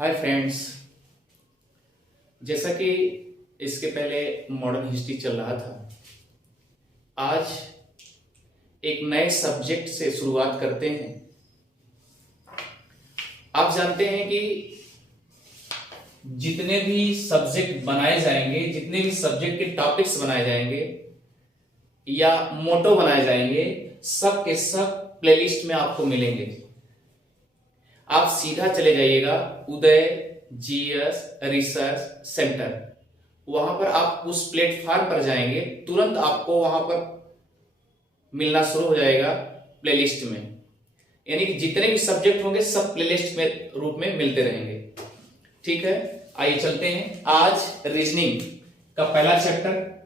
Hi friends. जैसा कि इसके पहले मॉडर्न हिस्ट्री चल रहा था, आज एक नए सब्जेक्ट से शुरुआत करते हैं। आप जानते हैं कि जितने भी सब्जेक्ट बनाए जाएंगे, जितने भी सब्जेक्ट के टॉपिक्स बनाए जाएंगे या मोटो बनाए जाएंगे, सब के सब प्लेलिस्ट में आपको मिलेंगे। आप सीधा चले जाइएगा उदय जीएस रिसर्च सेंटर, वहां पर आप उस प्लेटफॉर्म पर जाएंगे, तुरंत आपको वहां पर मिलना शुरू हो जाएगा प्लेलिस्ट में। यानी कि जितने भी सब्जेक्ट होंगे सब प्लेलिस्ट में रूप में मिलते रहेंगे। ठीक है, आइए चलते हैं। आज रीजनिंग का पहला चैप्टर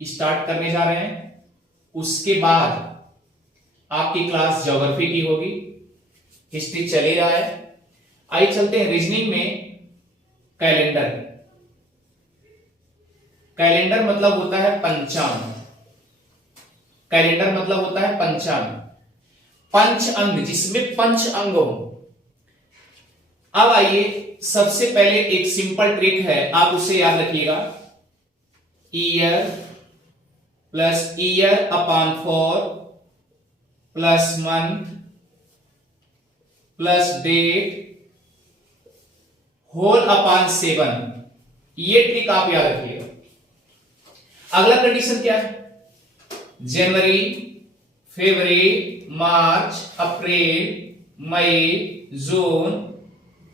स्टार्ट करने जा रहे हैं। उसके बाद आपकी क्लास ज्योग्राफी की होगी, हिस्ट्री चल ही रहा है। आइए चलते हैं रीजनिंग में। कैलेंडर, कैलेंडर मतलब होता है पंचांग। कैलेंडर मतलब होता है पंचांग, पंच अंग, जिसमें पंच अंग हो। अब आइए, सबसे पहले एक सिंपल ट्रिक है, आप उसे याद रखिएगा। Year plus year upon 4 plus month plus date whole upon 7। ये ट्रिक आप याद रखिएगा। अगला कंडीशन क्या है? जनवरी, फरवरी, मार्च, अप्रैल, मई, जून,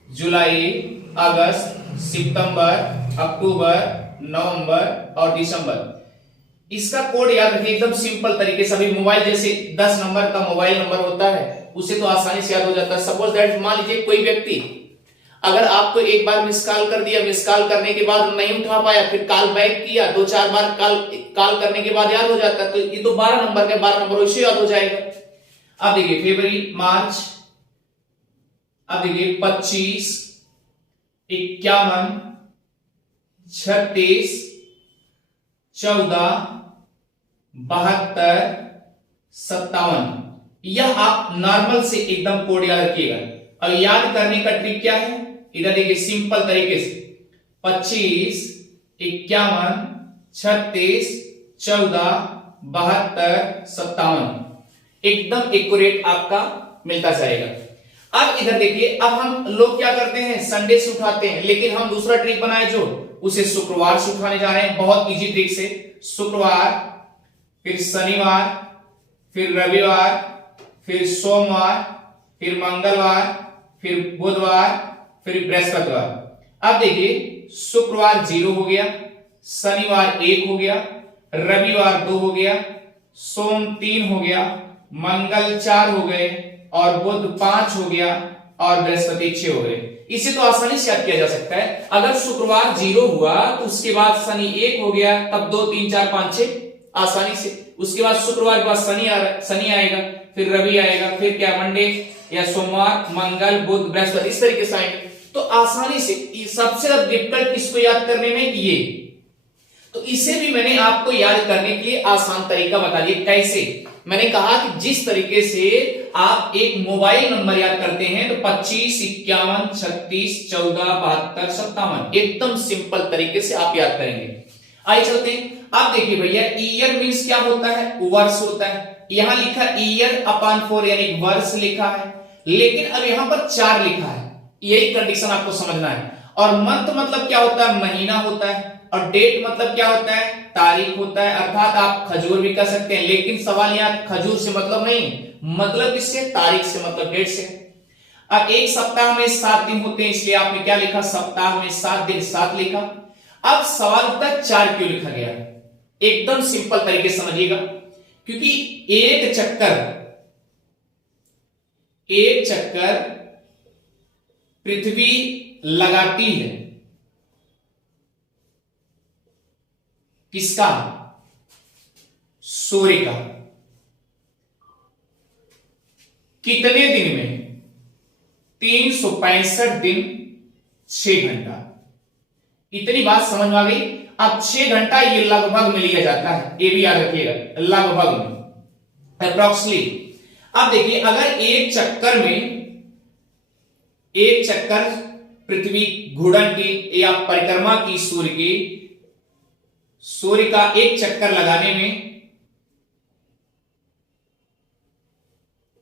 जुलाई, अगस्त, सितंबर, अक्टूबर, नवंबर और दिसंबर। इसका कोड याद रखिए एकदम सिंपल तरीके से। अभी मोबाइल जैसे 10 नंबर का मोबाइल नंबर होता है, उसे तो आसानी से याद हो जाता है। सपोज दैट, मान लीजिए कोई व्यक्ति अगर आपको एक बार मिस कॉल कर दिया, मिस कॉल करने के बाद नहीं उठा पाया, फिर कॉल बैक किया, 2-4 बार कॉल करने के बाद याद हो जाता है, तो ये तो 12 नंबर का 12 नंबर वैसे याद हो जाएगा। अब देखिए फरवरी, मार्च, अब देखिए 25, 51, 36, 14, 72, 57। यह आप नॉर्मल से एकदम कोड याद रखिएगा। अब याद करने का ट्रिक क्या है? इधर देखिए सिंपल तरीके से 25, 51, 36, 14, 72, 57 एकदम एक्यूरेट आपका मिलता जाएगा। अब इधर देखिए, अब हम लोग क्या करते हैं, संडे से उठाते हैं, लेकिन हम दूसरा ट्रिक बनाए जो उसे शुक्रवार से उठाने जा रहे हैं। बहुत इजी ट्रिक से शुक्रवार, फिर शनिवार, फिर रविवार, फिर सोमवार, फिर मंगलवार, फिर बुधवार, फिर बृहस्पतिवार। अब देखिए शुक्रवार 0 हो गया, शनिवार 1 हो गया, रविवार 2 हो गया, सोम 3 हो गया, मंगल 4 हो गए और बुध 5 हो गया और बृहस्पति 6 हो गए। इसे तो आसानी से याद किया जा सकता है। अगर शुक्रवार 0 हुआ तो उसके बाद शनि 1 हो गया, तब 2 3 4 5 6 आसानी से। उसके बाद शुक्रवार के बाद शनि आएगा, फिर रवि आएगा, फिर क्या मंडे या सोमवार, मंगल, बुध, बृहस्पति, इस तरीके से आएंगे। तो आसानी से। सबसे ज्यादा डिफिकल्ट किसको याद करने में? ये। तो इसे भी मैंने आपको याद करने के लिए आसान तरीका बता दिया। कैसे? मैंने कहा कि जिस तरीके से आप एक मोबाइल नंबर याद करते हैं, तो 25, 51, 36, 14, 72, 57 एकदम सिंपल तरीके से आप याद करेंगे। आइए चलते हैं। आप देखिए भैया, ईयर मींस क्या होता है? वर्ष होता है। यहां लिखा ईयर अपॉन 4 यानी वर्ष लिखा है, लेकिन अब यहां पर 4 लिखा है। यही कंडीशन आपको समझना है। और मंथ मतलब क्या होता है? महीना होता है। और डेट मतलब क्या होता है? तारीख होता है। अर्थात आप खजूर भी कह सकते हैं, लेकिन सवाल यहाँ खजूर से मतलब नहीं, मतलब किससे? तारीख से, मतलब डेट से। अब एक सप्ताह में 7 दिन होते हैं, इसलिए आपने क्या लिखा? सप्ताह में 7 दिन, 7 लिखा। अब सवाल उठता है 4 क्यों लिखा गया? एकदम सिंपल तरीके से समझिएगा, क्योंकि एक चक्कर पृथ्वी लगाती है किसका? सूर्य का। कितने दिन में? 365 दिन, 6 घंटा। इतनी बात समझ में आ गई। अब 6 घंटा ये लगभग में लिया जाता है, ये भी याद रखिएगा, लगभग में, अप्रोक्सीमेटली। अब देखिए, अगर एक चक्कर पृथ्वी घूर्णन की या परिक्रमा की सूर्य का एक चक्कर लगाने में,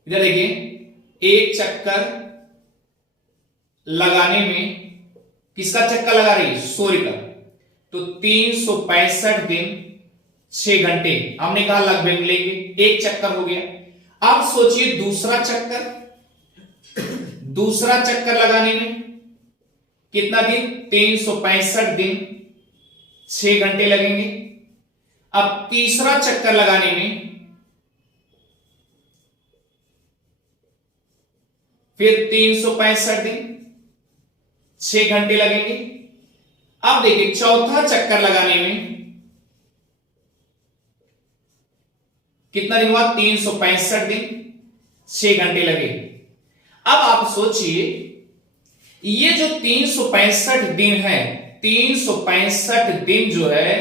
इधर देखिए, एक चक्कर लगाने में किसका चक्कर लगा रही है? सूर्य का। तो 365 दिन 6 घंटे हमने कहा लगभग लेंगे, एक चक्कर हो गया। अब सोचिए दूसरा चक्कर लगाने में कितना दिन? 365 दिन 6 घंटे लगेंगे। अब तीसरा चक्कर लगाने में फिर 365 दिन 6 घंटे लगेंगे। अब देखिए चौथा चक्कर लगाने में कितना दिन हुआ? 365 दिन 6 घंटे लगे। अब आप सोचिए ये जो 365 दिन है, 365 दिन जो है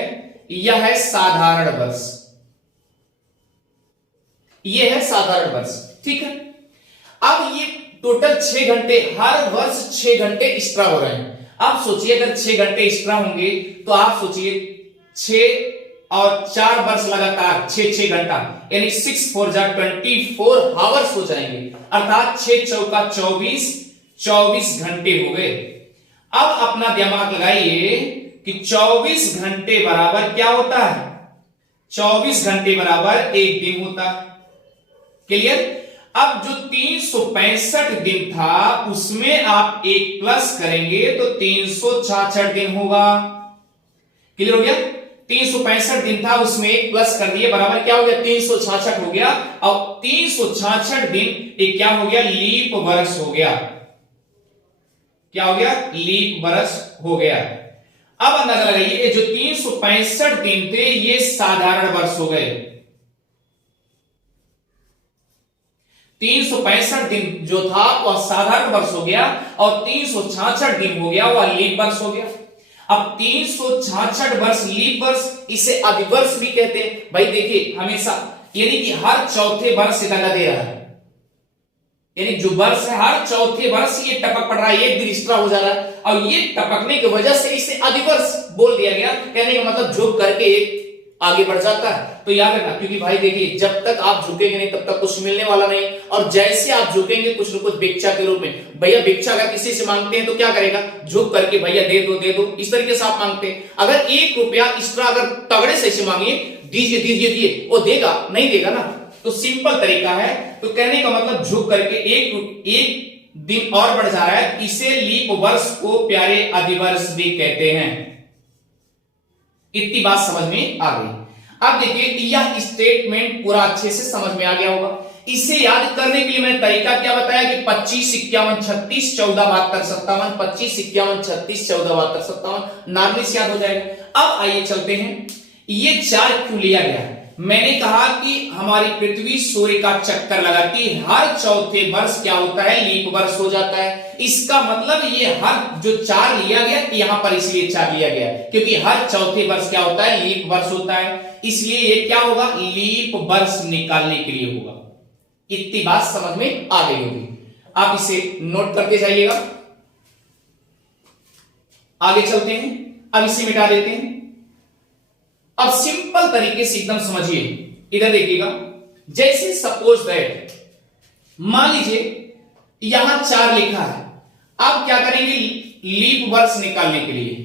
यह है साधारण वर्ष, यह है साधारण वर्ष, ठीक है। अब ये टोटल 6 घंटे, हर वर्ष 6 घंटे एक्स्ट्रा हो रहे हैं। आप सोचिए अगर 6 घंटे एक्स्ट्रा होंगे तो आप सोचिए 6 और 4 वर्ष लगातार 6 घंटा, यानी 6 4 जा 24 आवर्स हो जाएंगे, अर्थात 6 चौका 24 घंटे हो गए। अब अपना दिमाग लगाइए कि 24 घंटे बराबर क्या होता है? 24 घंटे बराबर एक दिन होता है। क्लियर? अब जो 365 दिन था उसमें आप एक प्लस करेंगे तो 366 दिन होगा। क्लियर हो गया? 365 दिन था उसमें एक प्लस कर दिए, बराबर क्या हो गया? 366 हो गया। और 366 दिन एक क्या हो गया? लीप वर्ष हो गया। क्या हो गया? लीप वर्ष हो गया। अब अंदाजा लगाइए जो 365 दिन थे ये साधारण वर्ष हो गए। 365 दिन जो था वह साधारण वर्ष हो गया और 366 दिन हो गया वह लीप वर्ष हो गया। अब 366 वर्ष लीप वर्ष, इसे अधिवर्ष भी कहते हैं। भाई देखिए हमेशा, यानी कि हर चौथे वर्ष से दगा दे रहा है, यानी जो वर्ष है हर चौथे वर्ष ये टपक पड़ रहा है, एक दिन एक्स्ट्रा हो जा रहा है, और ये टपकने की वजह से इसे अधिवर्ष बोल दिया गया। कहने का मतलब झुक करके एक आगे बढ़ जाता है। तो याद रखना, क्योंकि भाई देखिए जब तक आप झुकेंगे नहीं तब तक कुछ मिलने वाला नहीं, और जैसे आप झुकेंगे कुछ न कुछ भिक्षा के रूप में, भैया भिक्षा अगर किसी से मांगते हैं तो क्या करेगा? झुक करके भैया दे दो, इस तरीके से आप मांगते हैं। अगर 1 रुपया एक्स्ट्रा अगर तगड़े से मांगिए, दीजिए, वो देगा? नहीं देगा ना। तो सिंपल तरीका है। तो कहने का मतलब झुक करके एक दिन और बढ़ जा रहा है, इसे लीप वर्ष को प्यारे अधिवर्ष भी कहते हैं। इतनी बात समझ में आ गई। अब देखिए यह स्टेटमेंट पूरा अच्छे से समझ में आ गया होगा। इसे याद करने के लिए मैंने तरीका क्या बताया कि 25 51 36 14 72 57, 25 51 36 14 72 57 नॉर्मली से याद हो जाएगा। अब आइए चलते हैं, ये 4 क्यों लिया गया? मैंने कहा कि हमारी पृथ्वी सूर्य का चक्कर लगाती है, हर चौथे वर्ष क्या होता है? लीप वर्ष हो जाता है। इसका मतलब ये हर जो 4 लिया गया, यहां पर इसलिए 4 लिया गया क्योंकि हर चौथे वर्ष क्या होता है? लीप वर्ष होता है, इसलिए ये क्या होगा? लीप वर्ष निकालने के लिए होगा। इतनी बात समझ में आ गई होगी, आप इसे नोट करते जाइएगा। आगे चलते हैं, अब इसे मिटा देते हैं। अब सिंपल तरीके से एकदम समझिए, इधर देखिएगा। जैसे सपोज दैट, मान लीजिए यहां 4 लिखा है, आप क्या करेंगे? लीप वर्ष निकालने के लिए,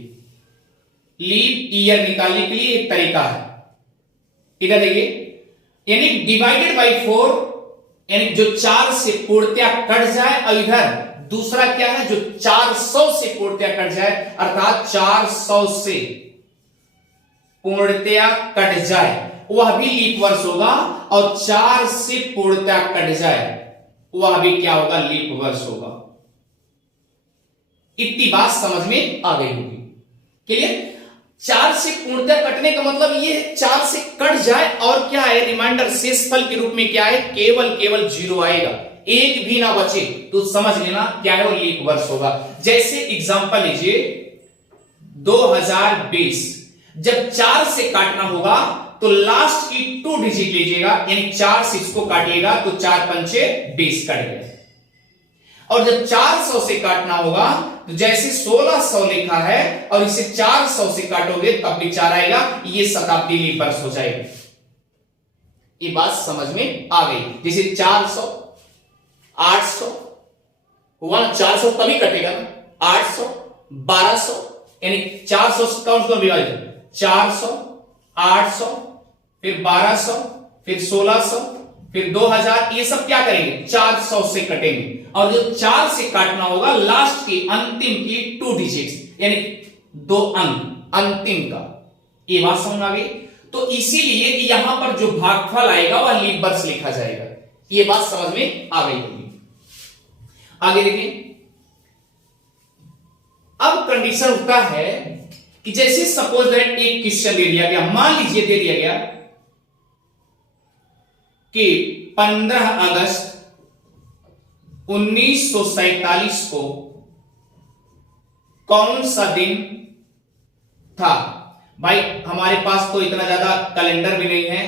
लीप ईयर निकालने के लिए एक तरीका है। इधर देखिए, यानी डिवाइडेड बाई 4, यानी जो 4 से पूर्णतया कट जाए, और इधर दूसरा क्या है? जो 400 से पूर्णतया कट जाए, अर्थात 400 से पूर्णतया कट जाए, वह भी लीप वर्ष होगा, और 4 से पूर्णतया कट जाए वह भी क्या होगा? लीप वर्ष होगा। इतनी बात समझ में आ गई होगी। क्लियर? 4 से पूर्णतया कटने का मतलब ये 4 से कट जाए, और क्या है? रिमाइंडर शेषफल के रूप में क्या है? केवल 0 आएगा, एक भी ना बचे, तो समझ लेना क्या है? वो लीप वर्ष होगा। जैसे एग्जांपल लीजिए 2020, जब 4 से काटना होगा तो लास्ट की 2 डिजिट लीजिएगा, यानी 4 से इसको काटिएगा तो 4 पंचे 20 कट गए। और जब 400 से काटना होगा तो जैसे 1600 लिखा है और इसे 400 से काटोगे तब भी 4 आएगा, ये शताब्दी लीप वर्ष हो जाएगा। ये बात समझ में आ गई। जैसे 400, 800 हुआ ना, 400 तभी कटेगा ना, 800, 1200 यानी 400 काउंट कर विभाजित, 400, 800, फिर 1200, फिर 1600, फिर 2000, ये सब क्या करेंगे 400 से कटेंगे। और जो 4 से काटना होगा लास्ट की अंतिम की 2 डिजिट्स यानी 2 अंक अंतिम का। ये बात समझ आ गई। तो इसीलिए यहां पर जो भागफल आएगा वह लीप वर्ष लिखा जाएगा। ये बात समझ में आ गई होगी। आगे देखिए, अब कंडीशन उठता है कि जैसे सपोज दैट एक क्वेश्चन दे दिया गया, मान लीजिए दे दिया गया कि 15 अगस्त 1947 को कौन सा दिन था। भाई हमारे पास तो इतना ज्यादा कैलेंडर भी नहीं है,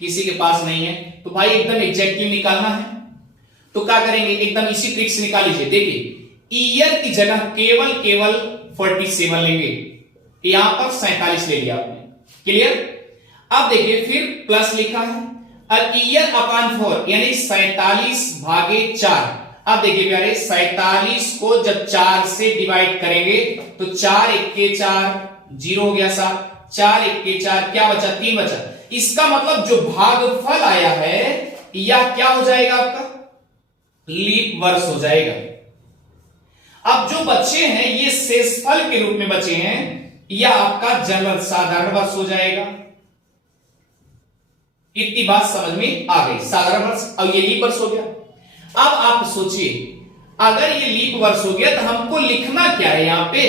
किसी के पास नहीं है, तो भाई एकदम एग्जैक्टली निकालना है। तो क्या करेंगे, एकदम इसी ट्रिक से निकाल लीजिए। देखिए ईयर की जगह केवल 47 लेंगे, यहां पर 47 ले लिया आपने, क्लियर। अब देखिए फिर प्लस लिखा है और ईयर अपॉन 4 यानी 47 भागे 4। अब देखिए प्यारे 47 को जब 4 से डिवाइड करेंगे तो 4 1 4 0 हो गया 7, 4 1 4 क्या बचा 3 बचा। इसका मतलब जो भागफल आया है यह क्या हो जाएगा आपका लीप वर्ष हो जाएगा। अब जो बच्चे हैं ये शेषफल के रूप में बचे हैं, यह आपका जनरल साधारण वर्ष हो जाएगा। इतनी बात समझ में आ गई, साधारण वर्ष और ये लीप वर्ष हो गया। अब आप सोचिए अगर ये लीप वर्ष हो गया तो हमको लिखना क्या है, यहां पे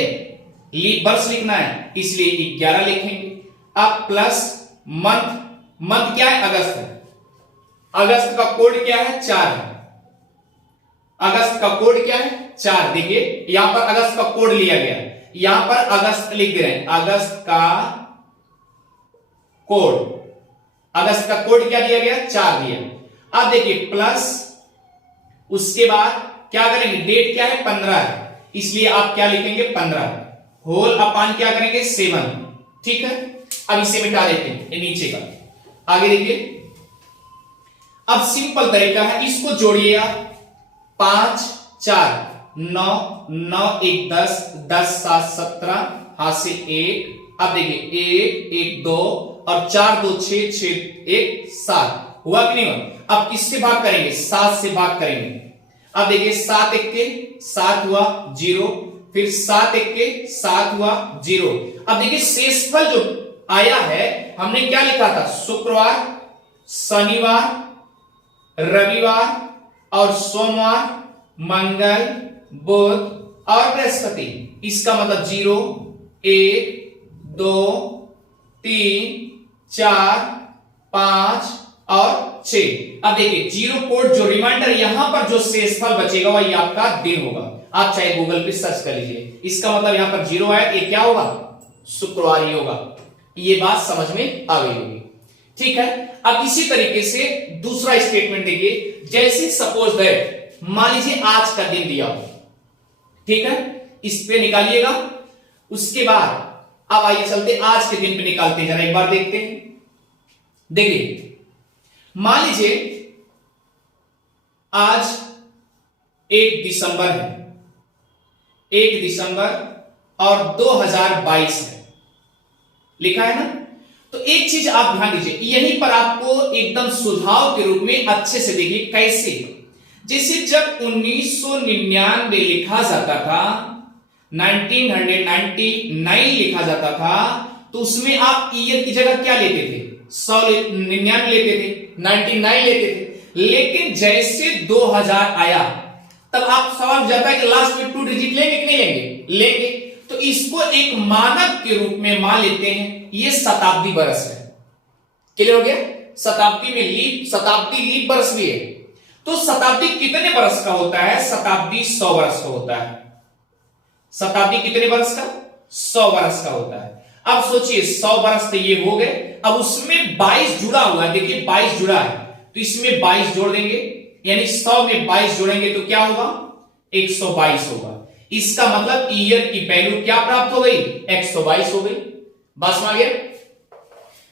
लीप वर्ष लिखना है, इसलिए 11 लिखेंगे। अब प्लस मंथ क्या है अगस्त है, अगस्त का कोड क्या है 4 है, अगस्त का कोड क्या है 4। देखिए यहां पर अगस्त का कोड लिया गया, यहां पर अगस्त लिख रहे हैं, अगस्त का कोड, अगस्त का कोड क्या दिया गया 4 दिया। अब देखिए प्लस उसके बाद क्या करेंगे, डेट क्या है 15 है, इसलिए आप क्या लिखेंगे 15 होल अपान क्या करेंगे 7, ठीक है। अब इसे मिटा देते हैं ये नीचे का। आगे देखिए अब सिंपल तरीका है, इसको जोड़िए आप 5 4 9 9 1 10 10 7 17 हाथ से 1। अब देखिए 1 1 2 और 4 2 6 6 1 7 हुआ कि नहीं हुआ। अब किससे भाग करेंगे 7 से भाग करेंगे। अब देखिए 7 1 के 7 हुआ 0, फिर 7 1 के 7 हुआ 0। अब देखिए शेषफल जो आया है हमने क्या लिखा था, शुक्रवार, शनिवार, रविवार और सोमवार, मंगल, बुध और बृहस्पति। इसका मतलब 0 1 2 3 4 5 और 6। अब देखिए 0 कोड जो रिमाइंडर यहां पर जो शेषफल बचेगा वही आपका दिन होगा। आप चाहे गूगल पे सर्च कर लीजिए, इसका मतलब यहां पर 0 आया, ये क्या होगा शुक्रवार ही होगा। ये बात समझ में आ गई होगी, ठीक है। अब इसी तरीके से दूसरा स्टेटमेंट देखिए, जैसे सपोज दैट मान लीजिए आज का दिन दिया हो, ठीक है, इस पे निकालिएगा। उसके बाद अब आइए चलते आज के दिन पे निकालते हैं, जरा एक बार देखते हैं। देखिए मान लीजिए आज 1 दिसंबर है, 1 दिसंबर और 2022 है, लिखा है ना। तो एक चीज आप ध्यान दीजिए, यहीं पर आपको एकदम सुझाव के रूप में अच्छे से देखिए कैसे। जैसे जब 1999 लिखा जाता था, 1999 लिखा जाता था, तो उसमें आप ईयर की जगह क्या लेते थे 199 लेते थे, 99 लेते थे। लेकिन जैसे 2000 आया तब आप सवाल जाता है कि लास्ट में 2 डिजिट लेंगे कि नहीं लेंगे, लेंगे। तो इसको एक मानक के रूप में मान लेते हैं, ये शताब्दी वर्ष है। क्लियर हो गया, शताब्दी में शताब्दी लीप वर्ष भी है। तो शताब्दी कितने वर्ष का होता है, शताब्दी 100 वर्ष का होता है। शताब्दी कितने वर्ष का 100 वर्ष का होता है। अब सोचिए 100 वर्ष तो ये हो गए, अब उसमें 22 जुड़ा हुआ है, देखिए 22 जुड़ा है तो इसमें 22 जोड़ देंगे, यानी 100 में 22 जोड़ेंगे तो क्या होगा 122 होगा। इसका मतलब ईयर की वैल्यू क्या प्राप्त हो गई, 122 हो गई। बात में आ गया।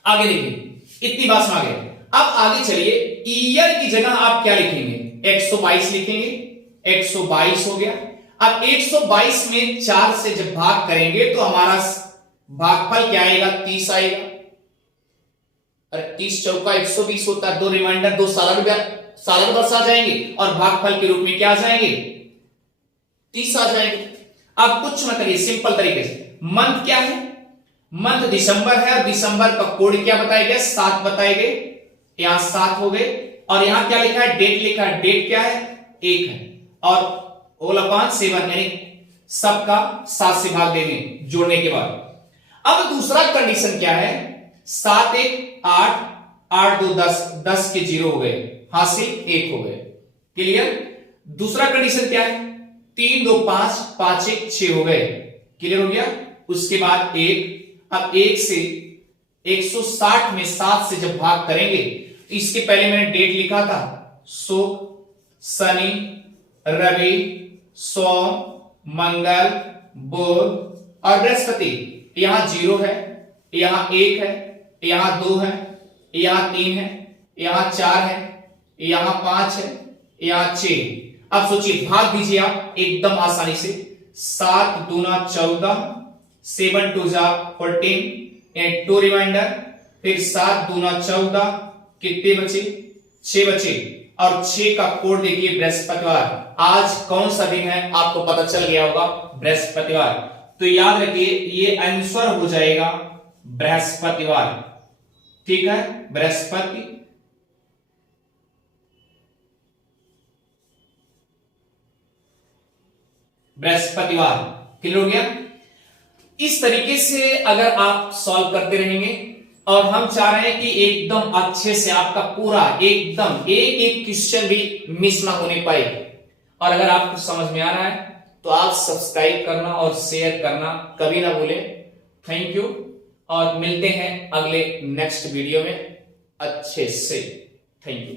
आगे देखिए, इतनी बात में आ गया। अब आगे चलिए, ईयर की जगह आप क्या लिखेंगे, 122 लिखेंगे। 122 हो गया। अब 122 में 4 से जब भाग करेंगे तो हमारा भागफल क्या आएगा, 30 आएगा। अरे 30 चौका 120 होता है, 2 रिमाइंडर 2 सालर वर्ष आ जाएंगे और भागफल के रूप में क्या आ जाएंगे, 30 आ जाएंगे। अब कुछ मत करिए, सिंपल तरीके से, मंथ क्या है, मंथ दिसंबर है और दिसंबर का कोड क्या बताया गया, 7 बताए गए, यहां 7 हो गए। और यहां क्या लिखा है, डेट लिखा है, डेट क्या है, 1 है। और होल अपॉन 7 यानी सबका 7 से भाग देंगे जोड़ने के बाद। अब दूसरा कंडीशन क्या है, 7 1 8, 8 2 10, 10 के 0 हो गए, हासिल 1 हो गए। क्लियर। दूसरा कंडीशन क्या है, 3 2 5, 5 1 6 हो गए। क्लियर हो गया। उसके बाद 1, अब 1 से 160 में 7 से जब भाग करेंगे, इसके पहले मैंने डेट लिखा था, शुक्र शनि रवि सोम मंगल बुध और बृहस्पति। यहां 0 है, यहां 1 है, यहां 2 है, यहां 3 है, यहां 4 है, यहां 5 है, यहां 6। अब सोचिए, भाग दीजिए आप एकदम आसानी से। 7 दूना 14, 7 2 जा 14, 2 रिमाइंडर, फिर 7 दूना 14, कितने बचे, 6 बचे। और 6 का कोड देखिए, बृहस्पतिवार। आज कौन सा दिन है आपको पता चल गया होगा, बृहस्पतिवार। तो याद रखिए, ये आंसर हो जाएगा बृहस्पतिवार। ठीक है, बृहस्पति। बृहस्पतिवार। क्लियर हो गया। इस तरीके से अगर आप सॉल्व करते रहेंगे, और हम चाह रहे हैं कि एकदम अच्छे से आपका पूरा एकदम एक एक क्वेश्चन भी मिस ना होने पाए। और अगर आपको समझ में आ रहा है तो आप सब्सक्राइब करना और शेयर करना कभी ना भूलें। थैंक यू, और मिलते हैं अगले नेक्स्ट वीडियो में अच्छे से। Thank you.